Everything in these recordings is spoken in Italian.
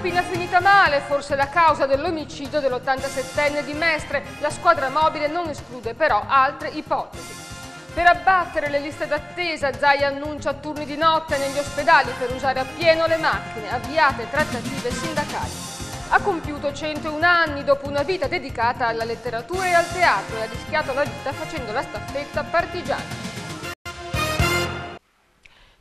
rapina finita male, forse la causa dell'omicidio dell'87enne di Mestre. La squadra mobile non esclude però altre ipotesi. Per abbattere le liste d'attesa, Zaia annuncia turni di notte negli ospedali per usare appieno le macchine, avviate trattative sindacali. Ha compiuto 101 anni dopo una vita dedicata alla letteratura e al teatro e ha rischiato la vita facendo la staffetta partigiana.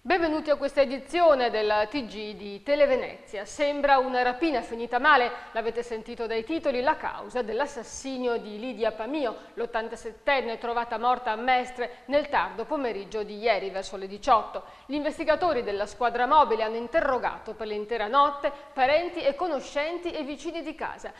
Benvenuti a questa edizione del TG di Televenezia. Sembra una rapina finita male, l'avete sentito dai titoli, la causa dell'assassinio di Lidia Pamio, l'87enne trovata morta a Mestre nel tardo pomeriggio di ieri verso le 18. Gli investigatori della squadra mobile hanno interrogato per l'intera notte parenti e conoscenti e vicini di casa.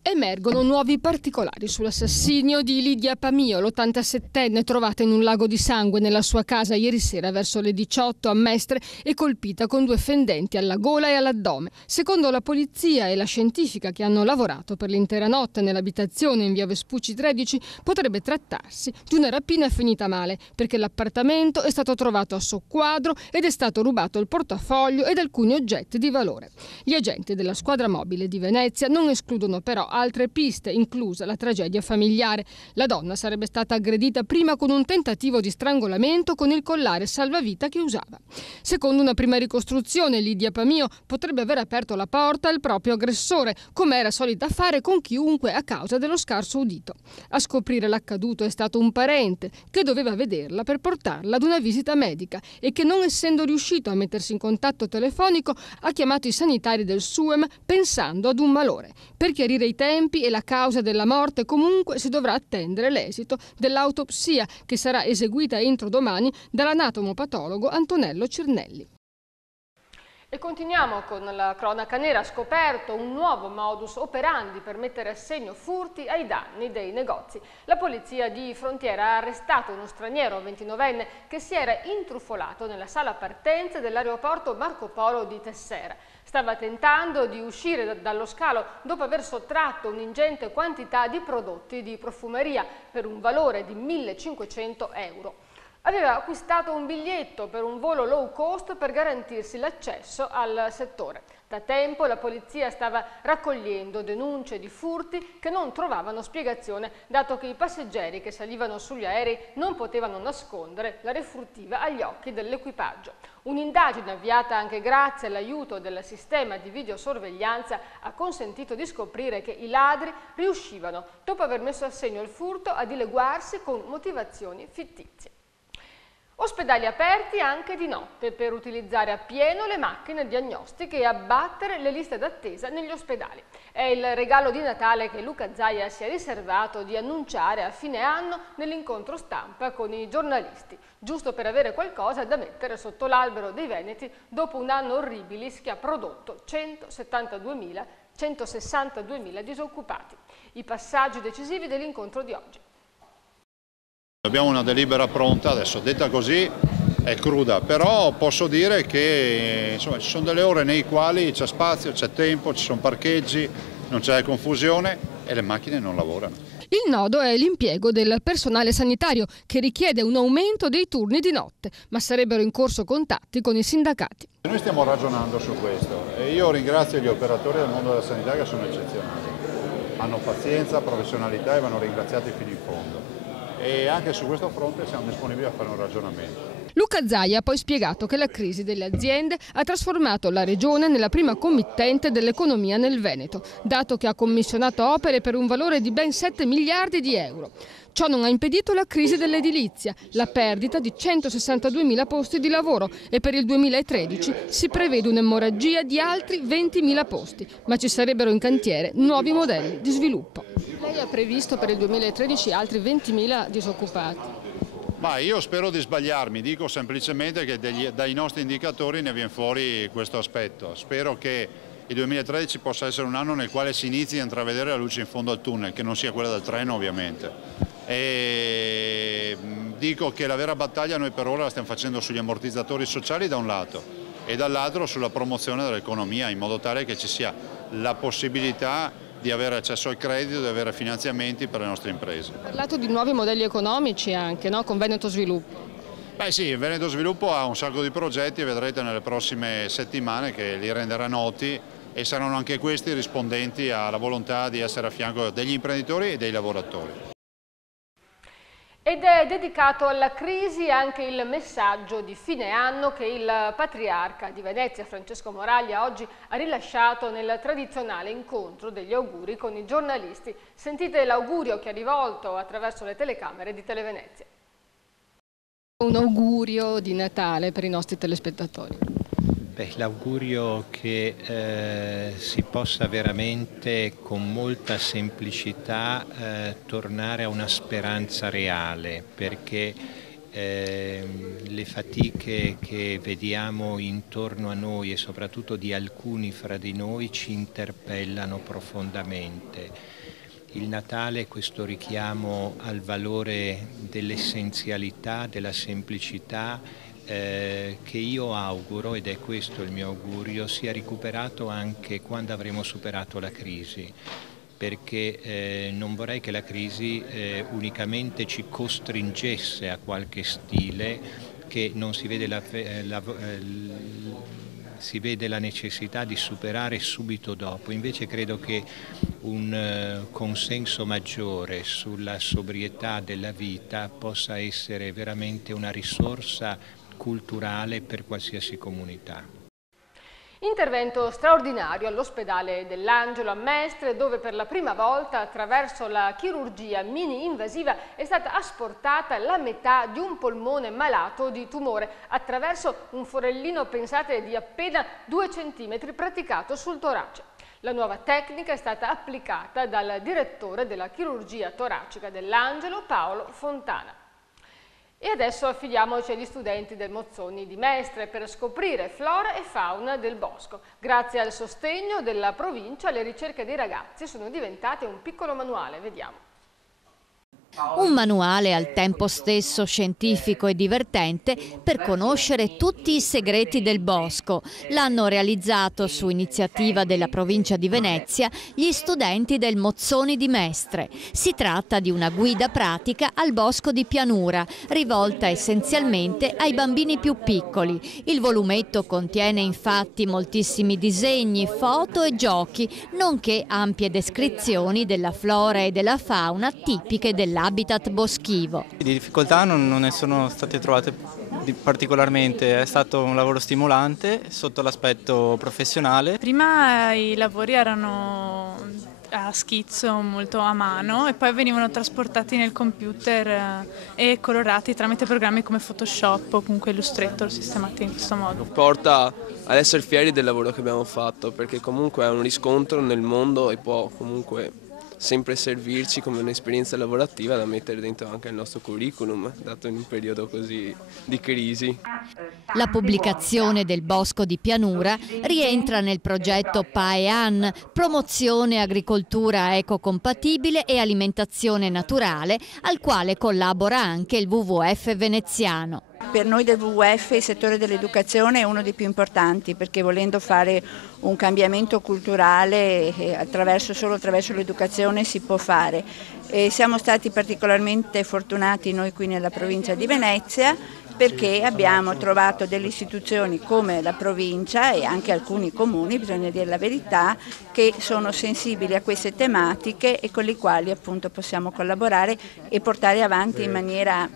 Emergono nuovi particolari sull'assassinio di Lidia Pamio, l'87enne trovata in un lago di sangue nella sua casa ieri sera verso le 18 a Mestre e colpita con 2 fendenti alla gola e all'addome. Secondo la polizia e la scientifica che hanno lavorato per l'intera notte nell'abitazione in via Vespucci 13, potrebbe trattarsi di una rapina finita male perché l'appartamento è stato trovato a soqquadro ed è stato rubato il portafoglio ed alcuni oggetti di valore. Gli agenti della squadra mobile di Venezia non escludono però altre piste, inclusa la tragedia familiare. La donna sarebbe stata aggredita prima con un tentativo di strangolamento con il collare salvavita che usava. Secondo una prima ricostruzione, Lidia Pamio potrebbe aver aperto la porta al proprio aggressore, come era solita fare con chiunque a causa dello scarso udito. A scoprire l'accaduto è stato un parente che doveva vederla per portarla ad una visita medica e che, non essendo riuscito a mettersi in contatto telefonico, ha chiamato i sanitari del SUEM pensando ad un malore. Per chiarire i tempi e la causa della morte comunque si dovrà attendere l'esito dell'autopsia che sarà eseguita entro domani dall'anatomopatologo Antonello Cernelli. E continuiamo con la cronaca nera. Scoperto un nuovo modus operandi per mettere a segno furti ai danni dei negozi. La polizia di frontiera ha arrestato uno straniero 29enne che si era intrufolato nella sala partenze dell'aeroporto Marco Polo di Tessera. Stava tentando di uscire dallo scalo dopo aver sottratto un'ingente quantità di prodotti di profumeria per un valore di 1.500 euro. Aveva acquistato un biglietto per un volo low cost per garantirsi l'accesso al settore. Da tempo la polizia stava raccogliendo denunce di furti che non trovavano spiegazione, dato che i passeggeri che salivano sugli aerei non potevano nascondere la refurtiva agli occhi dell'equipaggio. Un'indagine avviata anche grazie all'aiuto del sistema di videosorveglianza ha consentito di scoprire che i ladri riuscivano, dopo aver messo a segno il furto, a dileguarsi con motivazioni fittizie. Ospedali aperti anche di notte per utilizzare appieno le macchine diagnostiche e abbattere le liste d'attesa negli ospedali. È il regalo di Natale che Luca Zaia si è riservato di annunciare a fine anno nell'incontro stampa con i giornalisti, giusto per avere qualcosa da mettere sotto l'albero dei Veneti dopo un anno orribilis che ha prodotto 162.000 disoccupati. I passaggi decisivi dell'incontro di oggi. Abbiamo una delibera pronta, adesso detta così è cruda, però posso dire che insomma, ci sono delle ore nei quali c'è spazio, c'è tempo, ci sono parcheggi, non c'è confusione e le macchine non lavorano. Il nodo è l'impiego del personale sanitario che richiede un aumento dei turni di notte, ma sarebbero in corso contatti con i sindacati. Noi stiamo ragionando su questo e io ringrazio gli operatori del mondo della sanità che sono eccezionali, hanno pazienza, professionalità e vanno ringraziati fino in fondo. E anche su questo fronte siamo disponibili a fare un ragionamento. Luca Zaia ha poi spiegato che la crisi delle aziende ha trasformato la regione nella prima committente dell'economia nel Veneto, dato che ha commissionato opere per un valore di ben 7 miliardi di euro. Ciò non ha impedito la crisi dell'edilizia, la perdita di 162.000 posti di lavoro e per il 2013 si prevede un'emorragia di altri 20.000 posti, ma ci sarebbero in cantiere nuovi modelli di sviluppo. Lei ha previsto per il 2013 altri 20.000 disoccupati. Ma io spero di sbagliarmi, dico semplicemente che dai nostri indicatori ne viene fuori questo aspetto. Spero che il 2013 possa essere un anno nel quale si inizi a intravedere la luce in fondo al tunnel, che non sia quella del treno ovviamente. E dico che la vera battaglia noi per ora la stiamo facendo sugli ammortizzatori sociali da un lato e dall'altro sulla promozione dell'economia, in modo tale che ci sia la possibilità di avere accesso al credito, di avere finanziamenti per le nostre imprese. Ha parlato di nuovi modelli economici anche, no? Con Veneto Sviluppo. Beh sì, il Veneto Sviluppo ha un sacco di progetti e vedrete nelle prossime settimane che li renderà noti e saranno anche questi rispondenti alla volontà di essere a fianco degli imprenditori e dei lavoratori. Ed è dedicato alla crisi anche il messaggio di fine anno che il patriarca di Venezia, Francesco Moraglia, oggi ha rilasciato nel tradizionale incontro degli auguri con i giornalisti. Sentite l'augurio che ha rivolto attraverso le telecamere di Televenezia. Un augurio di Natale per i nostri telespettatori. L'augurio che si possa veramente con molta semplicità tornare a una speranza reale, perché le fatiche che vediamo intorno a noi e soprattutto di alcuni fra di noi ci interpellano profondamente. Il Natale è questo richiamo al valore dell'essenzialità, della semplicità, che io auguro, ed è questo il mio augurio, sia recuperato anche quando avremo superato la crisi, perché non vorrei che la crisi unicamente ci costringesse a qualche stile che non si vede si vede la necessità di superare subito dopo. Invece credo che un consenso maggiore sulla sobrietà della vita possa essere veramente una risorsa culturale per qualsiasi comunità. Intervento straordinario all'ospedale dell'Angelo a Mestre, dove per la prima volta attraverso la chirurgia mini-invasiva è stata asportata la metà di un polmone malato di tumore attraverso un forellino, pensate, di appena 2 centimetri praticato sul torace. La nuova tecnica è stata applicata dal direttore della chirurgia toracica dell'Angelo, Paolo Fontana. E adesso affidiamoci agli studenti del Mozzoni di Mestre per scoprire flora e fauna del bosco. Grazie al sostegno della provincia, le ricerche dei ragazzi sono diventate un piccolo manuale. Vediamo. Un manuale al tempo stesso scientifico e divertente per conoscere tutti i segreti del bosco. L'hanno realizzato su iniziativa della provincia di Venezia gli studenti del Mozzoni di Mestre. Si tratta di una guida pratica al bosco di pianura, rivolta essenzialmente ai bambini più piccoli. Il volumetto contiene infatti moltissimi disegni, foto e giochi, nonché ampie descrizioni della flora e della fauna tipiche dell'habitat boschivo. Di difficoltà non ne sono state trovate particolarmente, è stato un lavoro stimolante sotto l'aspetto professionale. Prima i lavori erano a schizzo, molto a mano, e poi venivano trasportati nel computer e colorati tramite programmi come Photoshop o comunque Illustrator, sistemati in questo modo. Porta ad essere fieri del lavoro che abbiamo fatto, perché comunque è un riscontro nel mondo e può comunque sempre servirci come un'esperienza lavorativa da mettere dentro anche il nostro curriculum, dato in un periodo così di crisi. La pubblicazione del Bosco di Pianura rientra nel progetto PAEAN, promozione agricoltura ecocompatibile e alimentazione naturale, al quale collabora anche il WWF veneziano. Per noi del WWF il settore dell'educazione è uno dei più importanti, perché volendo fare un cambiamento culturale solo attraverso l'educazione si può fare. E siamo stati particolarmente fortunati noi qui nella provincia di Venezia, perché abbiamo trovato delle istituzioni come la provincia e anche alcuni comuni, bisogna dire la verità, che sono sensibili a queste tematiche e con le quali appunto possiamo collaborare e portare avanti in maniera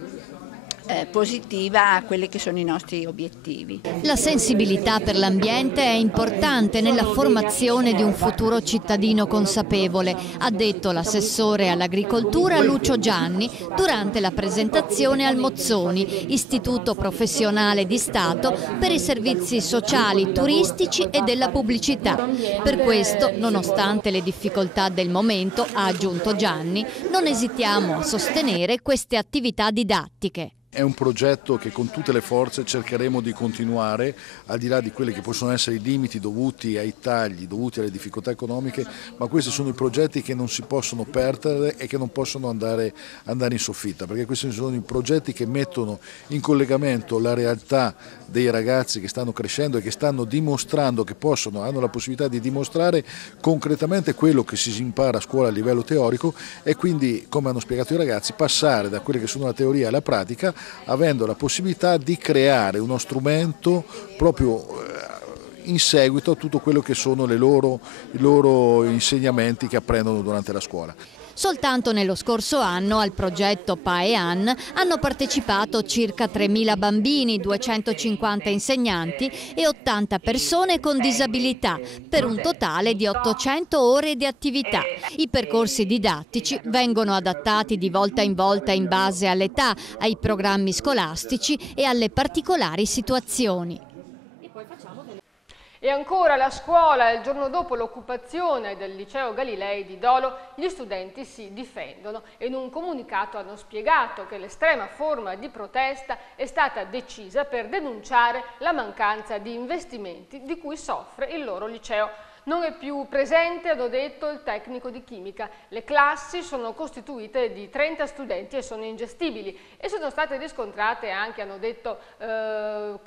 positiva a quelli che sono i nostri obiettivi. La sensibilità per l'ambiente è importante nella formazione di un futuro cittadino consapevole, ha detto l'assessore all'agricoltura Lucio Gianni durante la presentazione al Mozzoni, istituto professionale di Stato per i servizi sociali, turistici e della pubblicità. Per questo, nonostante le difficoltà del momento, ha aggiunto Gianni, non esitiamo a sostenere queste attività didattiche. È un progetto che con tutte le forze cercheremo di continuare, al di là di quelli che possono essere i limiti dovuti ai tagli, dovuti alle difficoltà economiche, ma questi sono i progetti che non si possono perdere e che non possono andare in soffitta, perché questi sono i progetti che mettono in collegamento la realtà dei ragazzi che stanno crescendo e che stanno dimostrando che hanno la possibilità di dimostrare concretamente quello che si impara a scuola a livello teorico, e quindi, come hanno spiegato i ragazzi, passare da quelle che sono la teoria alla pratica avendo la possibilità di creare uno strumento proprio in seguito a tutto quello che sono i loro insegnamenti che apprendono durante la scuola. Soltanto nello scorso anno al progetto PAEAN hanno partecipato circa 3.000 bambini, 250 insegnanti e 80 persone con disabilità, per un totale di 800 ore di attività. I percorsi didattici vengono adattati di volta in base all'età, ai programmi scolastici e alle particolari situazioni. E ancora la scuola, il giorno dopo l'occupazione del liceo Galilei di Dolo, gli studenti si difendono e in un comunicato hanno spiegato che l'estrema forma di protesta è stata decisa per denunciare la mancanza di investimenti di cui soffre il loro liceo. Non è più presente, hanno detto, il tecnico di chimica. Le classi sono costituite di 30 studenti e sono ingestibili e sono state riscontrate anche, hanno detto,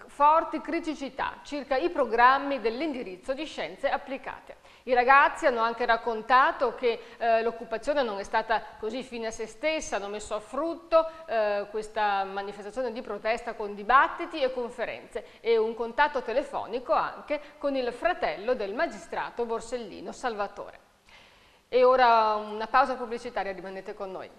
forti criticità circa i programmi dell'indirizzo di scienze applicate. I ragazzi hanno anche raccontato che l'occupazione non è stata così fine a se stessa, hanno messo a frutto questa manifestazione di protesta con dibattiti e conferenze e un contatto telefonico anche con il fratello del magistrato Borsellino, Salvatore. E ora una pausa pubblicitaria, rimanete con noi.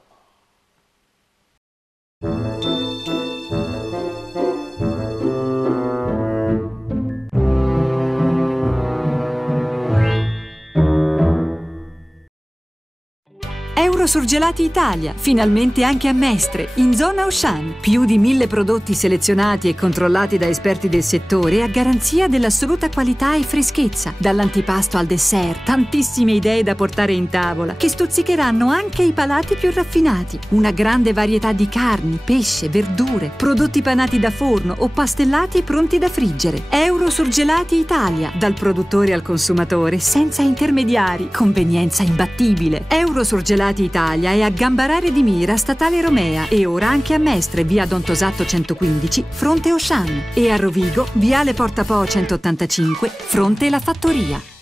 Eurosurgelati Italia, finalmente anche a Mestre, in zona Auchan. Più di 1000 prodotti selezionati e controllati da esperti del settore a garanzia dell'assoluta qualità e freschezza. Dall'antipasto al dessert, tantissime idee da portare in tavola, che stuzzicheranno anche i palati più raffinati. Una grande varietà di carni, pesce, verdure, prodotti panati da forno o pastellati pronti da friggere. Eurosurgelati Italia, dal produttore al consumatore, senza intermediari, convenienza imbattibile. Eurosurgelati Italia è a Gambarare di Mira, Statale Romea, e ora anche a Mestre, via Don Tosato 115, fronte Auchan, e a Rovigo, viale Porta Po 185, fronte La Fattoria.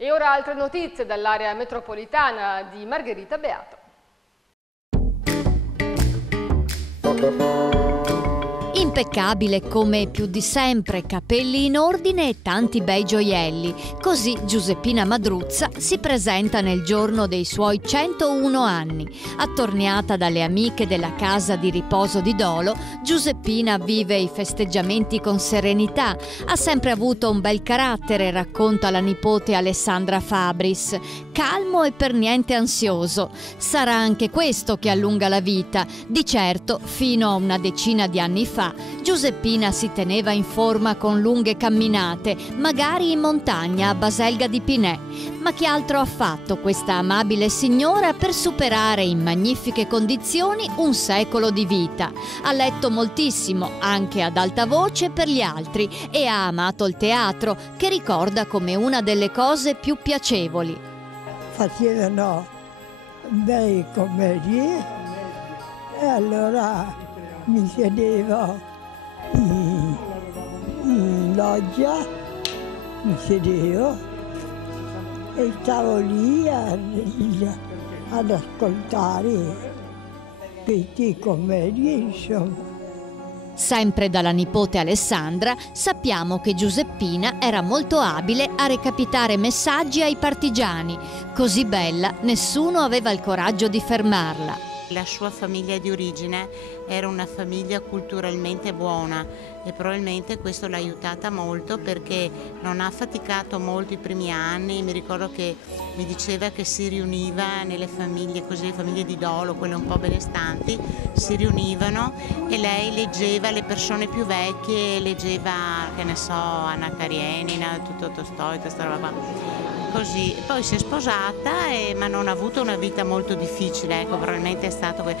E ora altre notizie dall'area metropolitana di Margherita Beato. Impeccabile come più di sempre, capelli in ordine e tanti bei gioielli. Così Giuseppina Madruzza si presenta nel giorno dei suoi 101 anni. Attorniata dalle amiche della casa di riposo di Dolo, Giuseppina vive i festeggiamenti con serenità. Ha sempre avuto un bel carattere, racconta la nipote Alessandra Fabris. Calmo e per niente ansioso. Sarà anche questo che allunga la vita. Di certo, fino a una decina di anni fa, Giuseppina si teneva in forma con lunghe camminate, magari in montagna a Baselga di Pinè. Ma che altro ha fatto questa amabile signora per superare in magnifiche condizioni un secolo di vita? Ha letto moltissimo, anche ad alta voce per gli altri, e ha amato il teatro, che ricorda come una delle cose più piacevoli. Facevano bei commedie e allora mi sedevo in loggia, mi sedevo e stavo lì ad ascoltare queste commedie, insomma. Sempre dalla nipote Alessandra sappiamo che Giuseppina era molto abile a recapitare messaggi ai partigiani. Così bella, nessuno aveva il coraggio di fermarla. La sua famiglia di origine era una famiglia culturalmente buona e probabilmente questo l'ha aiutata molto, perché non ha faticato molto i primi anni. Mi ricordo che mi diceva che si riuniva nelle famiglie, così le famiglie di Dolo, quelle un po' benestanti, si riunivano e lei leggeva le persone più vecchie, leggeva, che ne so, Anna Karenina, tutto Tolstoj, questa roba qua. Così, poi si è sposata ma non ha avuto una vita molto difficile, ecco, probabilmente è stato poi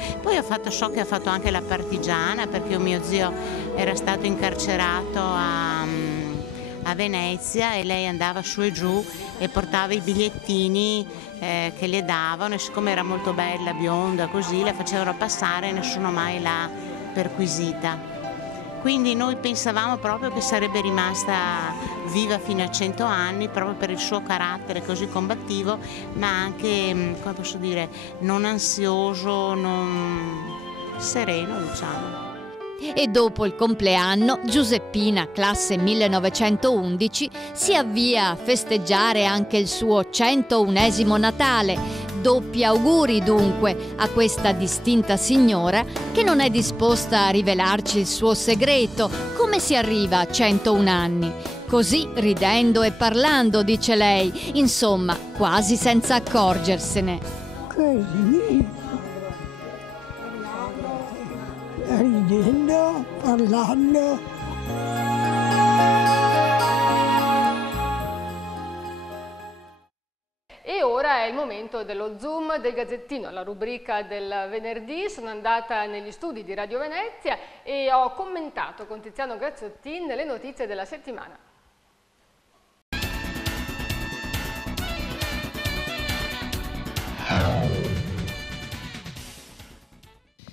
so che ha fatto anche la partigiana, perché mio zio era stato incarcerato a Venezia e lei andava su e giù e portava i bigliettini che le davano, e siccome era molto bella, bionda, così la facevano passare e nessuno mai l'ha perquisita. Quindi noi pensavamo proprio che sarebbe rimasta viva fino a 100 anni, proprio per il suo carattere così combattivo, ma anche, come posso dire, non ansioso, sereno, diciamo. E dopo il compleanno, Giuseppina, classe 1911, si avvia a festeggiare anche il suo 101esimo Natale. Doppi auguri dunque a questa distinta signora che non è disposta a rivelarci il suo segreto, come si arriva a 101 anni. Così, ridendo e parlando, dice lei, insomma, quasi senza accorgersene. Così, ridendo, parlando. E ora è il momento dello Zoom del Gazzettino, la rubrica del venerdì. Sono andata negli studi di Radio Venezia e ho commentato con Tiziano Graziottin le notizie della settimana.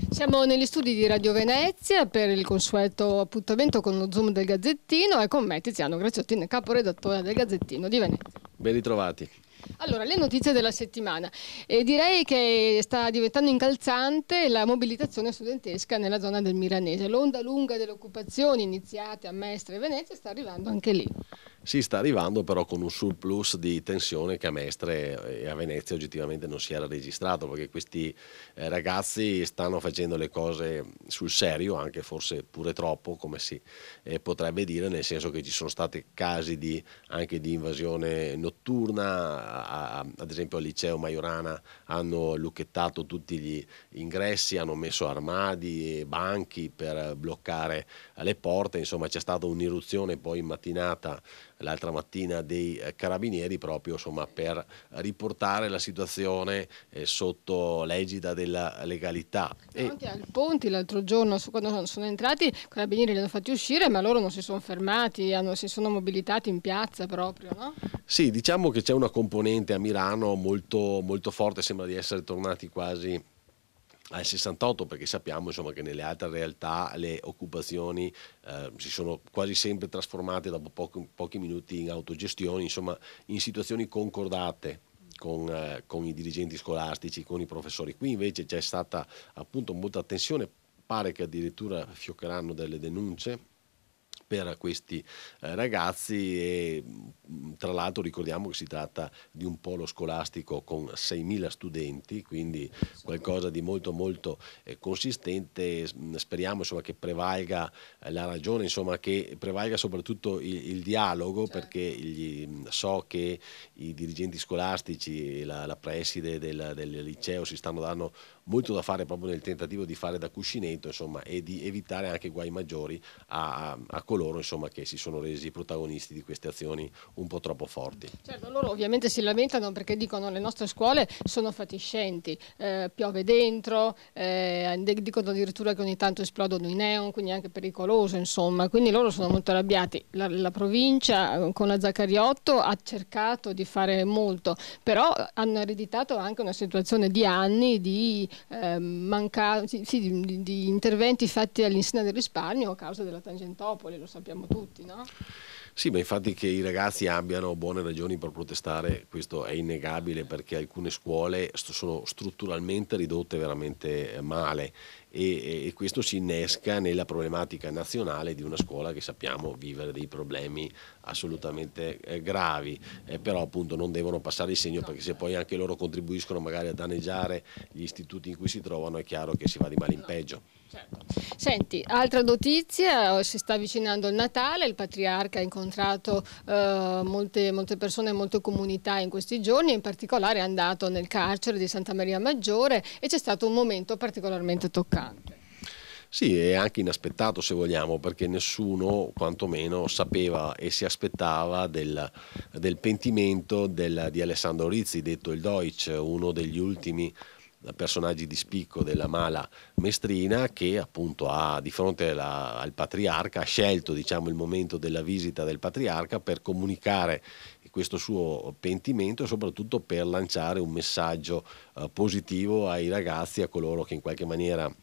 Siamo negli studi di Radio Venezia per il consueto appuntamento con lo Zoom del Gazzettino e con me Tiziano Graziottin, caporedattore del Gazzettino di Venezia. Ben ritrovati. Allora, le notizie della settimana. Direi che sta diventando incalzante la mobilitazione studentesca nella zona del Miranese. L'onda lunga delle occupazioni iniziate a Mestre e Venezia sta arrivando anche lì. Sì, sta arrivando però con un surplus di tensione che a Mestre e a Venezia oggettivamente non si era registrato, perché questi ragazzi stanno facendo le cose sul serio, anche forse pure troppo, come si potrebbe dire, nel senso che ci sono stati casi anche di invasione notturna, ad esempio al liceo Majorana hanno lucchettato tutti gli ingressi, hanno messo armadi e banchi per bloccare le porte, insomma c'è stata un'irruzione poi in mattinata l'altra mattina dei carabinieri proprio insomma per riportare la situazione sotto l'egida della legalità. Anche al Ponti l'altro giorno quando sono entrati i carabinieri li hanno fatti uscire, ma loro non si sono fermati, si sono mobilitati in piazza proprio, no? Sì, diciamo che c'è una componente a Milano molto, molto forte, sembra di essere tornati quasi al 68, perché sappiamo insomma che nelle altre realtà le occupazioni si sono quasi sempre trasformate dopo pochi minuti in autogestioni, insomma in situazioni concordate con i dirigenti scolastici, con i professori. Qui invece c'è stata appunto molta attenzione, pare che addirittura fioccheranno delle denunce per questi ragazzi e tra l'altro ricordiamo che si tratta di un polo scolastico con 6.000 studenti, quindi qualcosa di molto molto consistente. Speriamo insomma che prevalga la ragione, insomma che prevalga soprattutto il dialogo, perché so che i dirigenti scolastici e la preside del liceo si stanno dando molto da fare proprio nel tentativo di fare da cuscinetto insomma e di evitare anche guai maggiori a coloro insomma che si sono resi protagonisti di queste azioni un po' troppo forti. Certo, loro ovviamente si lamentano perché dicono le nostre scuole sono fatiscenti, piove dentro, dicono addirittura che ogni tanto esplodono i neon, quindi è anche pericoloso insomma, quindi loro sono molto arrabbiati. La provincia con la Zaccariotto ha cercato di fare molto, però hanno ereditato anche una situazione di anni di di interventi fatti all'insegna del risparmio a causa della Tangentopoli, lo sappiamo tutti, no? Sì, ma infatti che i ragazzi abbiano buone ragioni per protestare, questo è innegabile, perché alcune scuole sono strutturalmente ridotte veramente male e questo si innesca nella problematica nazionale di una scuola che sappiamo vivere dei problemi assolutamente gravi, però appunto non devono passare il segno, perché se poi anche loro contribuiscono magari a danneggiare gli istituti in cui si trovano è chiaro che si va di male in peggio. Certo. Senti, altra notizia, si sta avvicinando il Natale, il Patriarca ha incontrato molte persone, molte comunità in questi giorni, in particolare è andato nel carcere di Santa Maria Maggiore e c'è stato un momento particolarmente toccante. Sì, è anche inaspettato se vogliamo, perché nessuno quantomeno sapeva e si aspettava del pentimento di Alessandro Rizzi, detto il Deutsch, uno degli ultimi personaggi di spicco della Mala Mestrina, che appunto di fronte al patriarca ha scelto, diciamo, il momento della visita del patriarca per comunicare questo suo pentimento e soprattutto per lanciare un messaggio positivo ai ragazzi, a coloro che in qualche maniera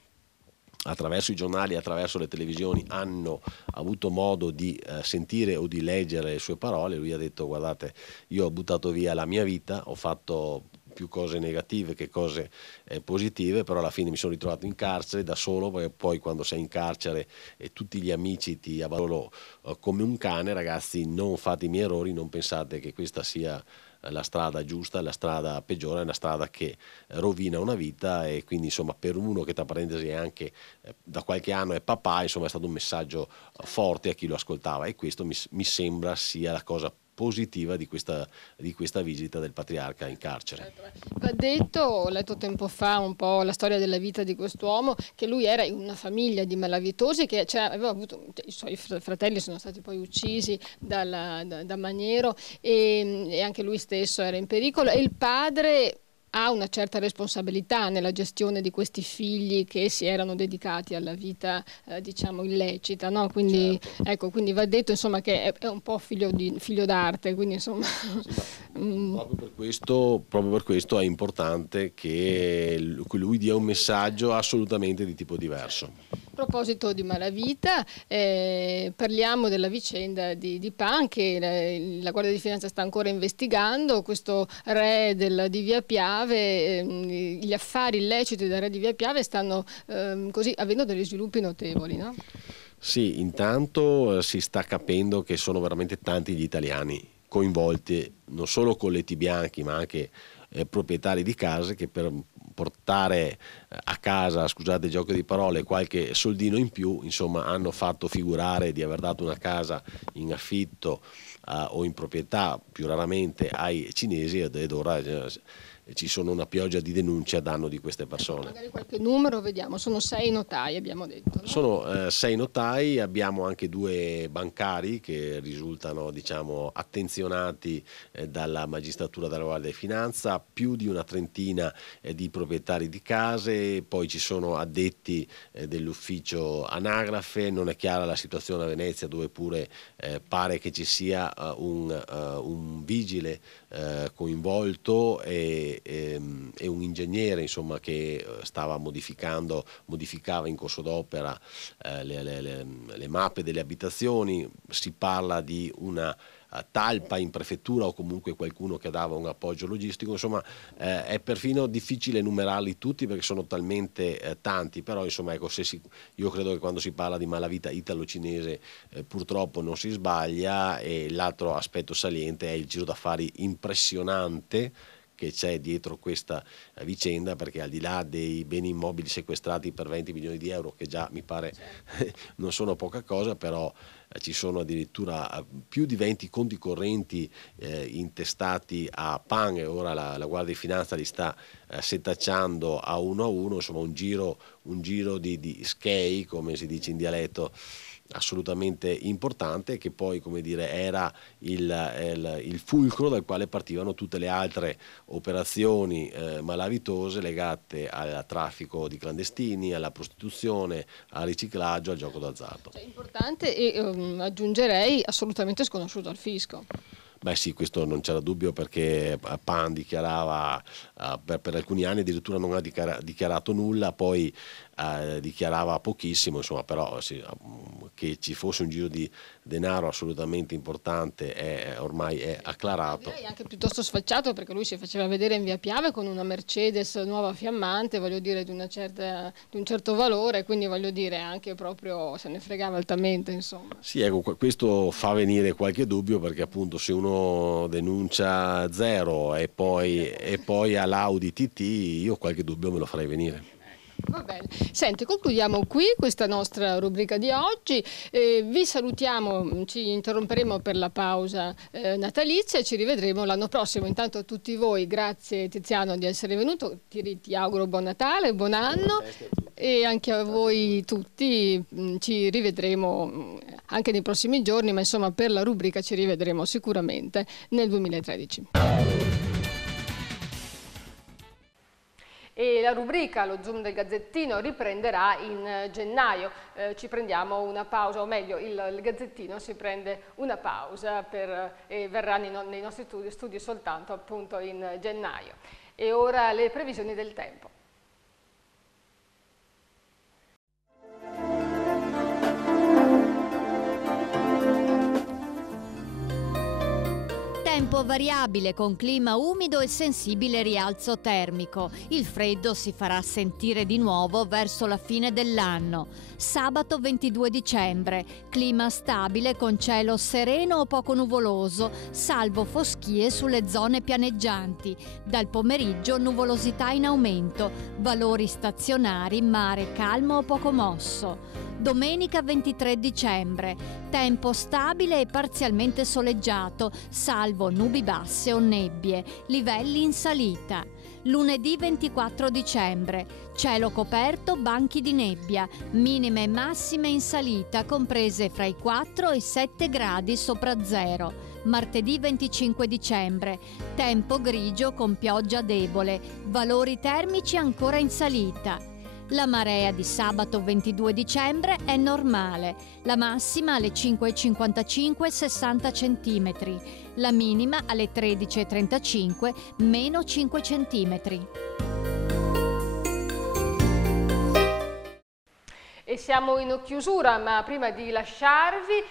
attraverso i giornali, attraverso le televisioni hanno avuto modo di sentire o di leggere le sue parole. Lui ha detto: guardate, io ho buttato via la mia vita, ho fatto più cose negative che cose positive, però alla fine mi sono ritrovato in carcere da solo, perché poi quando sei in carcere e tutti gli amici ti abbandonano come un cane. Ragazzi, non fate i miei errori, non pensate che questa sia la strada giusta, la strada peggiore, è una strada che rovina una vita. E quindi insomma, per uno che tra parentesi è anche da qualche anno è papà, insomma è stato un messaggio forte a chi lo ascoltava, e questo mi sembra sia la cosa positiva di questa visita del patriarca in carcere. Va detto, ho letto tempo fa un po' la storia della vita di quest'uomo, che lui era in una famiglia di malavitosi, che aveva avuto, i suoi fratelli sono stati poi uccisi da Maniero, e anche lui stesso era in pericolo, e il padre ha una certa responsabilità nella gestione di questi figli che si erano dedicati alla vita diciamo illecita, no? Quindi, certo. Ecco, quindi va detto insomma che è un po' figlio d'arte, quindi insomma proprio per questo è importante che lui dia un messaggio assolutamente di tipo diverso. A proposito di malavita, parliamo della vicenda di Pan, che la Guardia di Finanza sta ancora investigando. Questo re di Via Piave, gli affari illeciti del re di Via Piave stanno così avendo degli sviluppi notevoli, no? Sì, intanto si sta capendo che sono veramente tanti gli italiani coinvolti, non solo colletti bianchi ma anche proprietari di case, che per portare a casa, scusate il gioco di parole, qualche soldino in più, insomma, hanno fatto figurare di aver dato una casa in affitto o in proprietà, più raramente ai cinesi, ed ora ci sono una pioggia di denunce a danno di queste persone. Magari qualche numero, vediamo. Sono 6 notai, abbiamo detto, no? Sono 6 notai, abbiamo anche 2 bancari che risultano, diciamo, attenzionati dalla magistratura della Guardia di Finanza, più di una trentina di proprietari di case, poi ci sono addetti dell'ufficio anagrafe. Non è chiara la situazione a Venezia, dove pure pare che ci sia un vigile coinvolto e un ingegnere, insomma, che modificava in corso d'opera le mappe delle abitazioni. Si parla di una talpa in prefettura o comunque qualcuno che dava un appoggio logistico. Insomma, è perfino difficile numerarli tutti perché sono talmente tanti, però insomma, ecco, io credo che quando si parla di malavita italo-cinese purtroppo non si sbaglia. E l'altro aspetto saliente è il giro d'affari impressionante che c'è dietro questa vicenda, perché al di là dei beni immobili sequestrati per 20 milioni di euro, che già mi pare non sono poca cosa, però ci sono addirittura più di 20 conti correnti intestati a Pan, e ora la Guardia di Finanza li sta setacciando a uno, insomma un giro di schei, come si dice in dialetto, assolutamente importante, che poi, come dire, era il fulcro dal quale partivano tutte le altre operazioni malavitose legate al traffico di clandestini, alla prostituzione, al riciclaggio, al gioco d'azzardo. Cioè, importante e aggiungerei assolutamente sconosciuto al fisco. Beh sì, questo non c'era dubbio, perché Pan dichiarava per alcuni anni addirittura non ha dichiarato nulla, poi dichiarava pochissimo, insomma, però sì, che ci fosse un giro di denaro assolutamente importante ormai è acclarato. Direi anche piuttosto sfacciato, perché lui si faceva vedere in Via Piave con una Mercedes nuova fiammante, voglio dire, di un certo valore, quindi voglio dire anche proprio se ne fregava altamente, insomma. Sì, ecco, questo fa venire qualche dubbio, perché appunto se uno denuncia zero e poi ha l'Audi TT, io qualche dubbio me lo farei venire. Va bene, senti, concludiamo qui questa nostra rubrica di oggi, vi salutiamo, ci interromperemo per la pausa natalizia e ci rivedremo l'anno prossimo. Intanto a tutti voi, grazie Tiziano di essere venuto, ti auguro buon Natale, buon anno E anche a voi tutti, ci rivedremo anche nei prossimi giorni, ma insomma per la rubrica ci rivedremo sicuramente nel 2013. E la rubrica, lo Zoom del Gazzettino, riprenderà in gennaio. Ci prendiamo una pausa, o meglio il Gazzettino si prende una pausa e verrà nei nostri studi soltanto appunto in gennaio. E ora le previsioni del tempo. Tempo variabile con clima umido e sensibile rialzo termico. Il freddo si farà sentire di nuovo verso la fine dell'anno. Sabato 22 dicembre, clima stabile con cielo sereno o poco nuvoloso, salvo foschie sulle zone pianeggianti. Dal pomeriggio nuvolosità in aumento, valori stazionari, mare calmo o poco mosso. Domenica 23 dicembre, tempo stabile e parzialmente soleggiato, salvo nubi basse o nebbie, livelli in salita. Lunedì 24 dicembre, cielo coperto, banchi di nebbia, minime e massime in salita, comprese fra i 4 e i 7 gradi sopra zero. Martedì 25 dicembre, tempo grigio con pioggia debole, valori termici ancora in salita. La marea di sabato 22 dicembre è normale, la massima alle 5,55 60 cm, la minima alle 13,35 meno 5 cm. E siamo in chiusura, ma prima di lasciarvi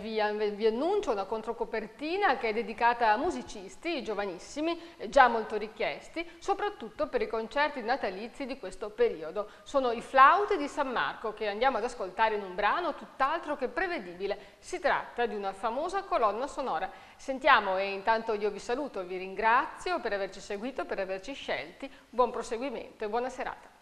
vi annuncio una controcopertina che è dedicata a musicisti giovanissimi, già molto richiesti, soprattutto per i concerti natalizi di questo periodo. Sono i Flauti di San Marco, che andiamo ad ascoltare in un brano tutt'altro che prevedibile. Si tratta di una famosa colonna sonora. Sentiamo, e intanto io vi saluto, vi ringrazio per averci seguito, per averci scelti. Buon proseguimento e buona serata.